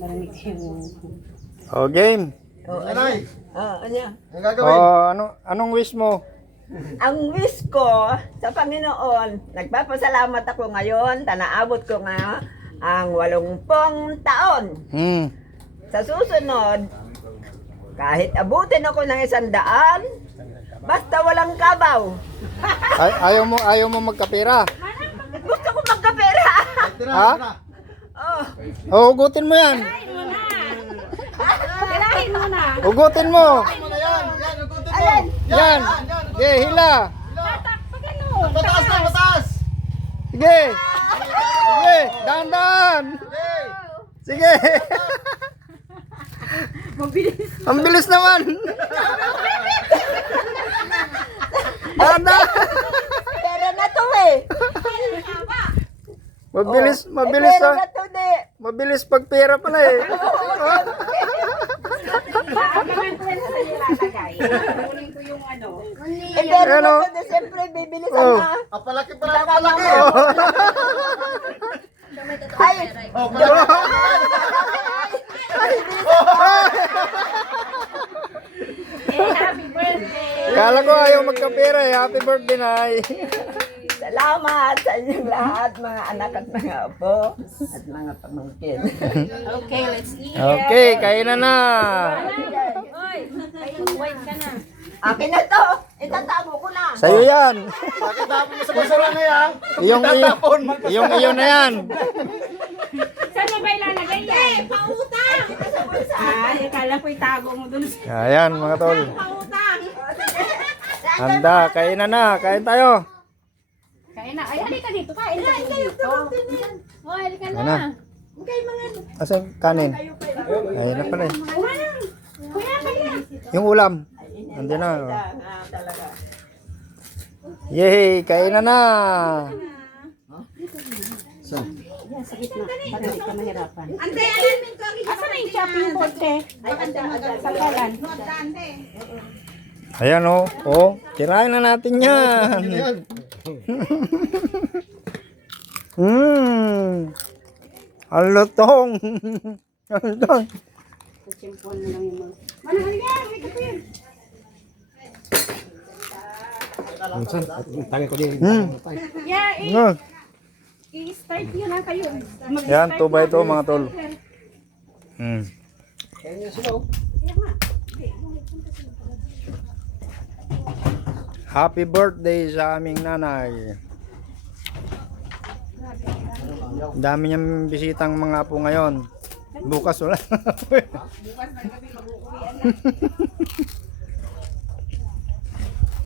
Marinig siya. Oh, game. Nanay, Anya. ang gagawin? Oh, anong wish mo? Ang wish ko sa Panginoon, nagpapasalamat ako ngayon, naabot ko nga ang 80 taon. Sa susunod, kahit abutin ako ng 100, basta walang kabaw. Ayaw mo magkapera? Gusto ko magkapera. Tira, Ha? tira. Oh, Oh, hugutin mo yan. Tirahin mo na. Hugutin mo. Ano na yan? Yan, nagutin mo. Alin? Yan. Sige, hila. Pag ano? Mataas na, mataas. Sige. Sige, dahan-dahan. Hey! Sige. Mabilis. Ang bilis naman. Dahan-dahan. pera na to eh. Mabilis Pera ah. na to di. Mabilis pag pera pala eh. Ang naman ko yan sa ilalagay. Kunin ko yung ano. Pera na Ano? to di. Siyempre, bibilisan Oh. na. Apalaki pa Saka na, apalaki. naman. Ay, Oh, palaki. Happy birthday. Kala ko ayaw magkapera eh. Happy birthday, Nay. salamat sa inyong lahat, mga anak at mga apo at mga pamangkin. Okay, let's eat. Okay, kain na. Oy, wait ka na. Akin na to. Itatago ko na. Sa'yo yan. Bakit tapon mo sa basura na yan? Iyong na yan. Saan mo ba ilalagay yan? Pautang! Ay, akala ko itago mo dun. Ayan, mga tol. Pautang! Handa, kain na. Kain tayo. Kain na. Ay, halika dito. Kain ka dito. Oh, halika Ano? na. Asan kanin? Ayun na pala eh. Kuya, kaya. Yung ulam. Nandiyan na. Oh. Talaga. Yay, kain na. Sa gitna. Para hindi ka mahirapan. Ante, alamin ko. Asa na yung shopping board, te? Ay, ante, sa kalan. Ayan oh. Oh, tirahin na natin yan. Yan. Ang lutong. Ang lutong. Simpuan mo lang yung mga. Manahal yan. Halika po yan. Yeah, Mm. i-start yun na kayo. Yan, 2x2 mga tol. Happy birthday sa aming nanay. Dami niyang bisitang mga apo ngayon. Bukas wala. Bukas ng gabi mag-uuwian na.